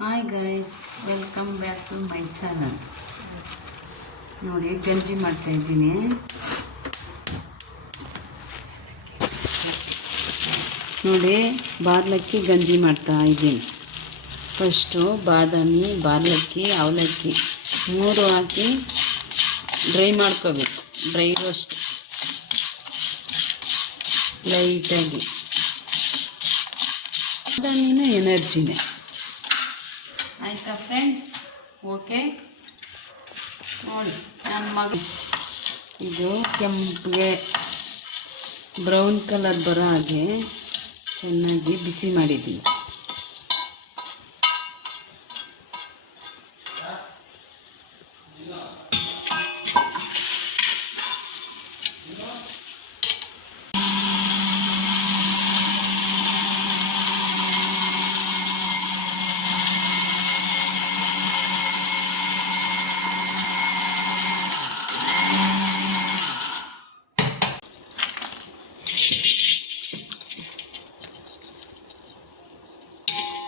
Hi guys, welcome back to my channel. ನೋಡಿ, ಗಂಜಿ ಮಾಡ್ತಾ ಇದ್ದೀನಿ. ನೋಡಿ, ಬಾರ್ಲಕ್ಕಿ ಗಂಜಿ ಮಾಡ್ತಾ ಇದ್ದೀನಿ. ಫಸ್ಟು ಬಾದಾಮಿ, ಬಾರ್ಲಕ್ಕಿ, ಅವಲಕ್ಕಿ 3 ಹಾಕಿ ಡ್ರೈ ಮಾಡ್ಕೋಬೇಕು. ಡ್ರೈ ರೋಸ್ಟ್ ಲೈಟಾಗಿ. ಬಾದಾಮಿನೂ ಎನರ್ಜಿನೇ. ಆಯಿತಾ ಫ್ರೆಂಡ್ಸ್? ಓಕೆ. ನೋಡಿ, ನನ್ನ ಮಗ ಇದು ಕೆಂಪಿಗೆ ಬ್ರೌನ್ ಕಲರ್ ಬರೋ ಹಾಗೆ ಚೆನ್ನಾಗಿ ಬಿಸಿ ಮಾಡಿದ್ದೀನಿ.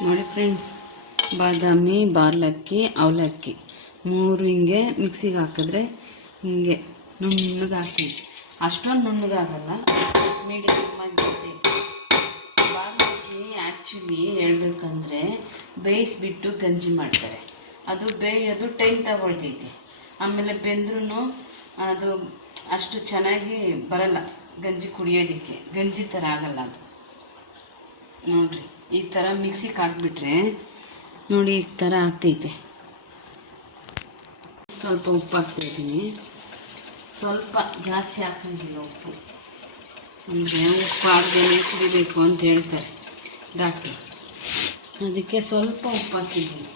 ನೋಡಿ ಫ್ರೆಂಡ್ಸ್, ಬಾದಾಮಿ, ಬಾರ್ಲಕ್ಕಿ, ಅವಲಕ್ಕಿ 3 ಹಿಂಗೆ ಮಿಕ್ಸಿಗೆ ಹಾಕಿದ್ರೆ ಹಿಂಗೆ ನುಣ್ಣಗೆ ಹಾಕ್ತೀವಿ. ಅಷ್ಟೊಂದು ನುಣ್ಣಗಾಗಲ್ಲ, ಮೀಡಿಯಮ್ ಆಗಿ ಬರ್ತೈತೆ. ಬಾರ್ಲಕ್ಕಿ ಆ್ಯಕ್ಚುಲಿ ಹೇಳ್ಬೇಕಂದ್ರೆ ಬೇಯಿಸ್ಬಿಟ್ಟು ಗಂಜಿ ಮಾಡ್ತಾರೆ. ಅದು ಬೇಯೋದು ಟೈಮ್ ತಗೊಳ್ತೈತಿ. ಆಮೇಲೆ ಬೆಂದ್ರೂ ಅದು ಅಷ್ಟು ಚೆನ್ನಾಗಿ ಬರಲ್ಲ ಗಂಜಿ ಕುಡಿಯೋದಕ್ಕೆ. ಗಂಜಿ ಥರ ಆಗಲ್ಲ ಅದು. ನೋಡಿರಿ, ಈ ಥರ ಮಿಕ್ಸಿಗೆ ಹಾಕ್ಬಿಟ್ರೆ ನೋಡಿ ಈ ಥರ ಆಗ್ತೈತೆ. ಸ್ವಲ್ಪ ಉಪ್ಪು ಹಾಕ್ತಾಯಿದ್ದೀನಿ. ಸ್ವಲ್ಪ ಜಾಸ್ತಿ ಹಾಕಂಗಿಲ್ಲ ಉಪ್ಪು. ನಮಗೆ ಉಪ್ಪು ಹಾಕ್ದೇನೆ ಕುಡಿಬೇಕು ಅಂತ ಹೇಳ್ತಾರೆ ಡಾಕ್ಟ್ರು. ಅದಕ್ಕೆ ಸ್ವಲ್ಪ ಉಪ್ಪು ಹಾಕಿದ್ದೀನಿ.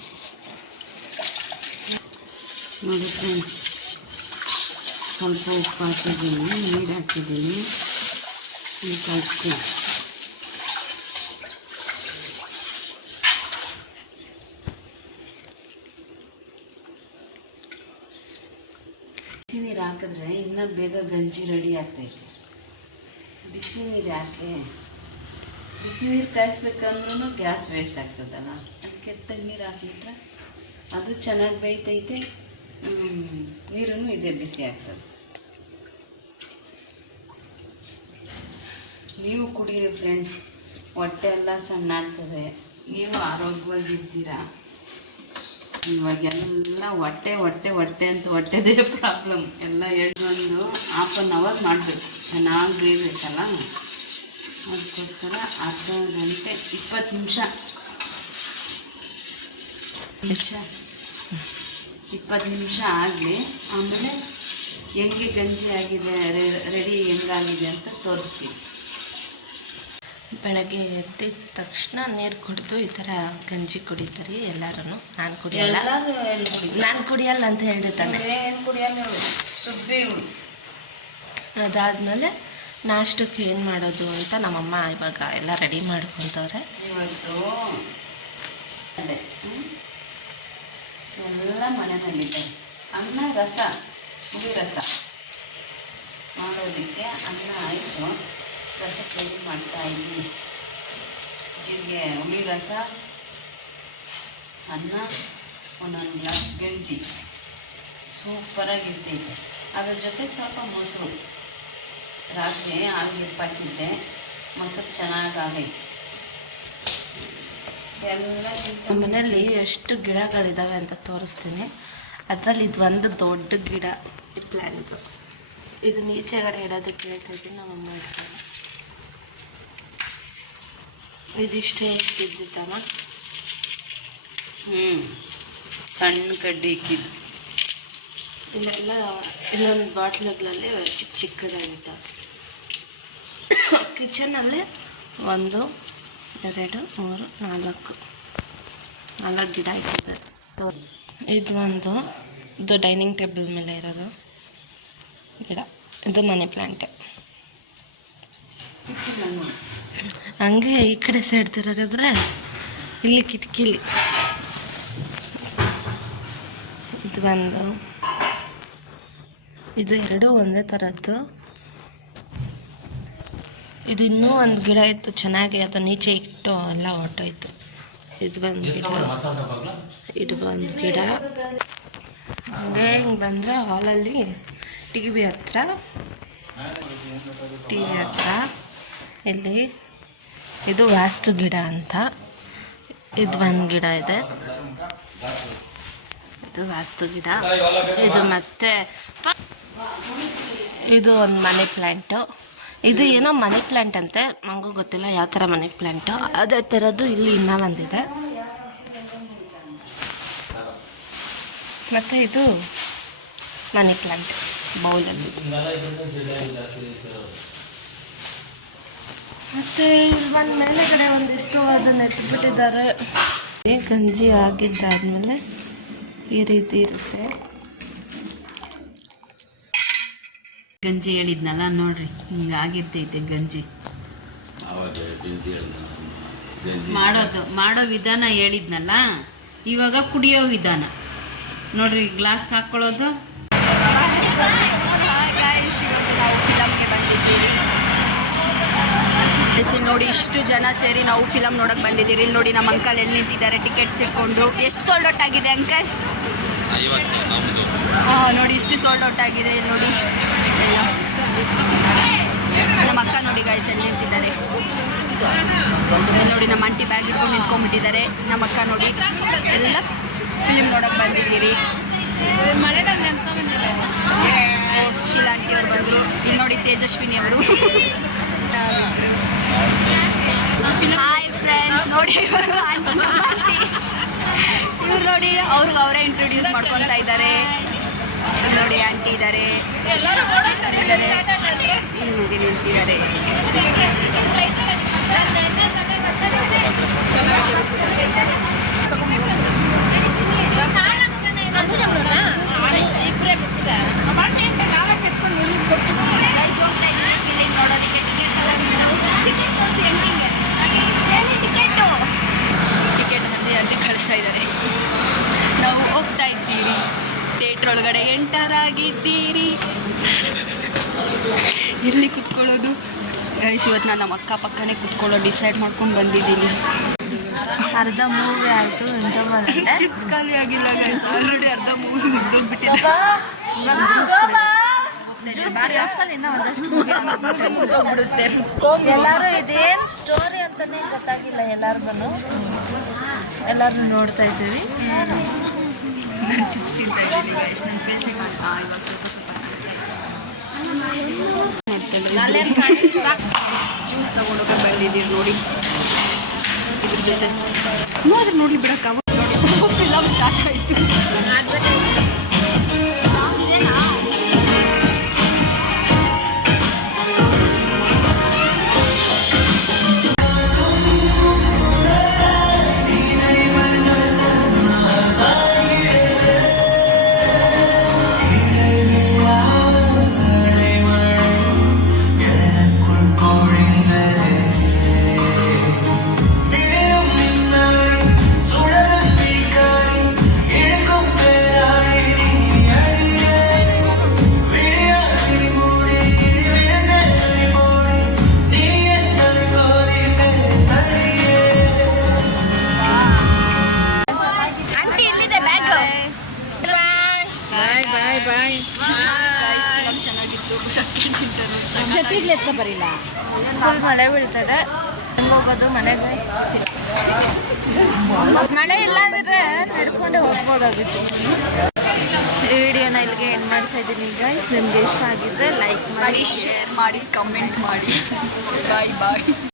ನೋಡಿ ಫ್ರೆಂಡ್ಸ್, ಸ್ವಲ್ಪ ಉಪ್ಪು ಹಾಕಿದ್ದೀನಿ, ನೀರು ಹಾಕಿದ್ದೀನಿ, ಕಲಿಸ್ತೀನಿ. ಬಿಸಿ ನೀರು ಹಾಕಿದ್ರೆ ಇನ್ನೂ ಬೇಗ ಗಂಜಿ ರೆಡಿ ಆಗ್ತೈತೆ. ಬಿಸಿ ನೀರು ಯಾಕೆ? ಬಿಸಿ ನೀರು ಕಾಯಿಸ್ಬೇಕಂದ್ರೂ ಗ್ಯಾಸ್ ವೇಸ್ಟ್ ಆಗ್ತದಲ್ಲ, ಅದಕ್ಕೆ ತಣ್ಣೀರು ಹಾಕಿಬಿಟ್ರೆ ಅದು ಚೆನ್ನಾಗಿ ಬೇಯ್ತೈತೆ. ನೀರೂ ಇದೇ ಬಿಸಿ ಆಗ್ತದೆ. ನೀವು ಕುಡೀರಿ ಫ್ರೆಂಡ್ಸ್, ಹೊಟ್ಟೆ ಎಲ್ಲ ಸಣ್ಣ ಆಗ್ತದೆ. ನೀವು ಆರೋಗ್ಯವಾಗಿರ್ತೀರ. ಇವಾಗೆಲ್ಲ ಹೊಟ್ಟೆ ಹೊಟ್ಟೆ ಹೊಟ್ಟೆ ಅಂತ ಹೊಟ್ಟೆದೇ ಪ್ರಾಬ್ಲಮ್. ಎಲ್ಲ ಒಂದು 1/2 ಅವರ್ ಮಾಡಬೇಕು, ಚೆನ್ನಾಗಿ ಬೇಯಬೇಕಲ್ಲ. ಅದಕ್ಕೋಸ್ಕರ ಅರ್ಧ ಗಂಟೆ 20 ನಿಮಿಷ 20 ನಿಮಿಷ ಆಗಲಿ. ಆಮೇಲೆ ಹೆಂಗೆ ಗಂಜಿ ಆಗಿದೆ, ರೆಡಿ ಹೆಂಗಾಗಿದೆ ಅಂತ ತೋರಿಸ್ತೀವಿ. ಬೆಳಗ್ಗೆ ಎದ್ದಿದ ತಕ್ಷಣ ನೀರು ಕುಡಿದು ಈ ಥರ ಗಂಜಿ ಕುಡಿತಾರೆ ಎಲ್ಲರೂ. ನಾನು ಕುಡಿಯಲ್ಲ, ನಾನು ಕುಡಿಯಲ್ಲ ಅಂತ ಹೇಳಿರ್ತಾನೆ. ಅದಾದಮೇಲೆ ನಾಷ್ಟಕ್ಕೆ ಏನು ಮಾಡೋದು ಅಂತ ನಮ್ಮಮ್ಮ ಇವಾಗ ಎಲ್ಲ ರೆಡಿ ಮಾಡ್ಕೊತವ್ರೆ. ಇವತ್ತು ಎಲ್ಲ ಮನೆಯಲ್ಲಿದೆ. ಅನ್ನ, ರಸ, ಹುಳಿ ರಸ ಮಾಡೋದಕ್ಕೆ ಅನ್ನ ಆಯಿತು. ರಸ ಚೇಂಜ್ ಮಾಡ್ತಾ ಇದ್ದೀನಿ. ಜೀರಿಗೆ, ಹುಳಿ ರಸ, ಅನ್ನ, 1 ಗ್ಲಾಸ್ ಗಂಜಿ ಸೂಪರಾಗಿರ್ತೈತೆ. ಅದ್ರ ಜೊತೆ ಸ್ವಲ್ಪ ಮೊಸರು. ರಾತ್ರಿ ಹಾಲಿಗೆ ಹಾಕಿದ್ದೆ, ಮೊಸರು ಚೆನ್ನಾಗಾಗೈತೆ. ಎಲ್ಲ ನಮ್ಮ ಮನೆಯಲ್ಲಿ ಎಷ್ಟು ಗಿಡಗಳಿದ್ದಾವೆ ಅಂತ ತೋರಿಸ್ತೀನಿ. ಅದರಲ್ಲಿ ಇದು ಒಂದು ದೊಡ್ಡ ಗಿಡ, ಈ ಪ್ಲ್ಯಾಂಟ್. ಇದು ನೀಚೆಗಡೆ ಇಡೋದಕ್ಕೆ ಹೇಳ್ತಾಯಿದ್ದೀನಿ ನಮ್ಮಮ್ಮ ಇರ್ತಾರೆ. ಇದಿಷ್ಟೇ ಇದ್ದಿತ್ತಮ್ಮ. ಸಣ್ಣ ಕಡ್ಡಿ ಇಕ್ಕಿದ್ದು. ಇಲ್ಲೆಲ್ಲ ಇನ್ನೊಂದು ಬಾಟ್ಲುಗಳಲ್ಲಿ ಚಿಕ್ಕ ಚಿಕ್ಕದಾಗಿತ್ತು. ಕಿಚನಲ್ಲಿ 1, 2, 3, 4 ಗಿಡ ಇಟ್ಟಿದ್ದಾರೆ. ಇದು ಡೈನಿಂಗ್ ಟೇಬಲ್ ಮೇಲೆ ಇರೋದು ಗಿಡ. ಇದು ಮನಿ ಪ್ಲ್ಯಾಂಟೆ. ಹಂಗೆ ಈ ಕಡೆ ಸೈಡ್ ತಿರುಗಿದ್ರೆ ಇಲ್ಲಿ ಕಿಟಕಿಲಿ ಇದು 2 ಒಂದೇ ಥರದ್ದು. ಇದು ಇನ್ನೂ ಒಂದು ಗಿಡ ಇತ್ತು ಚೆನ್ನಾಗಿ, ಅದು ನೀಚೆ ಇಟ್ಟು ಎಲ್ಲ ಹೊಟ್ಟೋಯ್ತು. ಇದು ಬಂದು ಗಿಡ, ಇದು ಬಂದು ಗಿಡ. ಹಂಗೆ ಹಿಂಗೆ ಬಂದರೆ ಹಾಲಲ್ಲಿ ಟಿ ವಿ ಹತ್ರ ಇಲ್ಲಿ ಇದು ವಾಸ್ತು ಗಿಡ ಅಂತ. ಇದು ಒಂದು ಗಿಡ ಇದೆ, ಇದು ವಾಸ್ತು ಗಿಡ. ಇದು ಮತ್ತೆ ಇದು ಒಂದು ಮನಿ ಪ್ಲ್ಯಾಂಟು. ಇದು ಏನೋ ಮನಿ ಪ್ಲ್ಯಾಂಟ್ ಅಂತೆ, ನನಗೂ ಗೊತ್ತಿಲ್ಲ ಯಾವ ಥರ ಮನಿ ಪ್ಲ್ಯಾಂಟು. ಅದೇ ಥರದ್ದು ಇಲ್ಲಿ ಇನ್ನೂ ಒಂದಿದೆ. ಮತ್ತು ಇದು ಮನಿ ಪ್ಲ್ಯಾಂಟ್ ಬೌಲಲ್ಲಿ. ಮತ್ತು ಇಲ್ಲಿ ಬಂದ ಮೇಲೆ ಕಡೆ ಒಂದಿತ್ತು, ಅದನ್ನ ಎತ್ಬಿಟ್ಟಿದ್ದಾರೆ. ಗಂಜಿ ಆಗಿದ್ದಾದ್ಮೇಲೆ ಈ ರೀತಿ ಇರುತ್ತೆ. ಗಂಜಿ ಹೇಳಿದ್ನಲ್ಲ ನೋಡ್ರಿ, ಹಿಂಗಾಗಿರ್ತೈತೆ ಗಂಜಿ. ಮಾಡೋ ವಿಧಾನ ಹೇಳಿದ್ನಲ್ಲ, ಇವಾಗ ಕುಡಿಯೋ ವಿಧಾನ ನೋಡ್ರಿ. ಗ್ಲಾಸ್ಗೆ ಹಾಕ್ಕೊಳ್ಳೋದು. ನೋಡಿ, ಇಷ್ಟು ಜನ ಸೇರಿ ನಾವು ಫಿಲಮ್ ನೋಡಕ್ ಬಂದಿದ್ದೀರಿ. ಇಲ್ಲಿ ನೋಡಿ ನಮ್ಮ ಅಂಕಲ್ ಎಲ್ಲಿ ನಿಂತಿದ್ದಾರೆ ಟಿಕೆಟ್ಸ್ ಇಟ್ಕೊಂಡು. ಎಷ್ಟು ಸೋಲ್ಡ್ ಔಟ್ ಆಗಿದೆ ಅಂಕಲ್? ನೋಡಿ, ಇಷ್ಟು ಸೋಲ್ಡ್ ಔಟ್ ಆಗಿದೆ. ಇಲ್ಲಿ ನೋಡಿ ಎಲ್ಲ ನಮ್ಮ ಅಕ್ಕ ನೋಡಿ ಗಾಯ್ಸ್ ಎಲ್ಲಿ ನಿಂತಿದ್ದಾರೆ. ಇಲ್ಲಿ ನೋಡಿ ನಮ್ಮ ಆಂಟಿ ಬ್ಯಾಗ್ ಇಟ್ಕೊಂಡು ನಿಂತ್ಕೊಂಡ್ಬಿಟ್ಟಿದ್ದಾರೆ. ನಮ್ಮ ಅಕ್ಕ ನೋಡಿ ಎಲ್ಲ ಫಿಲ್ಮ್ ನೋಡಕ್ ಬಂದಿದ್ದೀರಿ. ಶೀಲಾ ಆಂಟಿ ಅವ್ರು ಬಂದರು. ಇಲ್ಲಿ ನೋಡಿ ತೇಜಸ್ವಿನಿ ಅವರು. ಹಾಯ್ ಫ್ರೆಂಡ್ಸ್, ನೋಡಿ ಇವ್ರು ನೋಡಿ ಅವ್ರಿಗೆ ಅವರೇ ಇಂಟ್ರೊಡ್ಯೂಸ್ ಮಾಡ್ಕೊತಾ ಇದ್ದಾರೆ. ನೋಡಿ ಆಂಟಿ ಇದ್ದಾರೆ, ನೋಡಿ ನಿಂತಿದ್ದಾರೆ. ಟಿಕೆಟ್ ಮಂದಿ ಕಳಿಸ್ತಾ ಇದ್ದಾರೆ. ನಾವು ಹೋಗ್ತಾ ಇದ್ದೀರಿ, ಥಿಯೇಟ್ರ್ ಒಳಗಡೆ ಎಂಟರ್ ಆಗಿದ್ದೀರಿ. ಎಲ್ಲಿ ಕುತ್ಕೊಳ್ಳೋದು ಗೈಸ್? ಇವತ್ತು ನಾನು ನಮ್ಮ ಅಕ್ಕ ಪಕ್ಕನೇ ಕುತ್ಕೊಳ್ಳೋ ಡಿಸೈಡ್ ಮಾಡ್ಕೊಂಡು ಬಂದಿದ್ದೀನಿ. ಅರ್ಧ ಮೂವಿ ಆಯಿತು, ಚಿಪ್ಸ್ ಖಾಲಿ ಆಗಿಲ್ಲ ಗೈಸ್, ಆಲ್ರೆಡಿ ಅರ್ಧ ಮೂವಿ ಮುಗಿದೋಗ್ಬಿಟ್ಟಿದೆ. ಎಲ್ಲರೂ ಇದೇನು ಸ್ಟೋರಿ ಅಂತಾನೆ ಗೊತ್ತಾಗಿಲ್ಲ ಎಲ್ಲಾರ್ಗು. ಎಲ್ಲರೂ ನೋಡ್ತಾ ಇದ್ದೀವಿ. ನಾನು ಚಿಪ್ಸ್ ತಿಂತಾ ಇದ್ದೀನಿ ಗೈಸ್, ನನ್ನ ಫೇಸಿಗೆ ಇವಾಗ ಸ್ವಲ್ಪ ಜ್ಯೂಸ್ ತಗೊಂಡೋಗಿ ಬಂದಿದ್ದೀರಿ ನೋಡಿ. ಇದ್ರ ಜೊತೆ ನೋಡಿ ಬಿಡಕ್ಕ ನೋಡಿ ಫಿಲಮ್ ಸ್ಟಾರ್ಟ್ ಆಯಿತು. ಬರಿಲ್ಲ, ಫುಲ್ ಮಳೆ ಬೀಳ್ತದೆ. ಹೋಗೋದು ಮನೆಗೆ. ಮಳೆ ಇಲ್ಲ ಅಂದ್ರೆ ನಡ್ಕೊಂಡೆ ಹೋಗ್ಬೋದಾಗಿತ್ತು. ಈ ವಿಡಿಯೋನ ಇಲ್ಲಿಗೆ ಎಂಡ್ ಮಾಡ್ತಾ ಇದ್ದೀನಿ ಗೈಸ್. ನಿಮ್ಗೆ ಇಷ್ಟ ಆಗಿದ್ರೆ ಲೈಕ್ ಮಾಡಿ, ಶೇರ್ ಮಾಡಿ, ಕಮೆಂಟ್ ಮಾಡಿ. ಬಾಯ್ ಬಾಯ್.